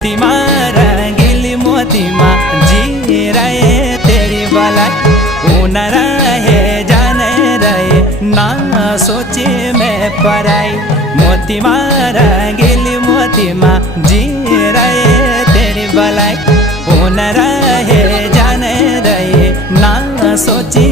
मोतीमा रंगीली मोतीमा जी रहे तेरी बलाई उन रहे जाने रहे ना सोचे मैं पराई। मोतीमा रंगीली मोतीमा जी रहे तेरी बलाई उन रहे जाने रहे ना सोचे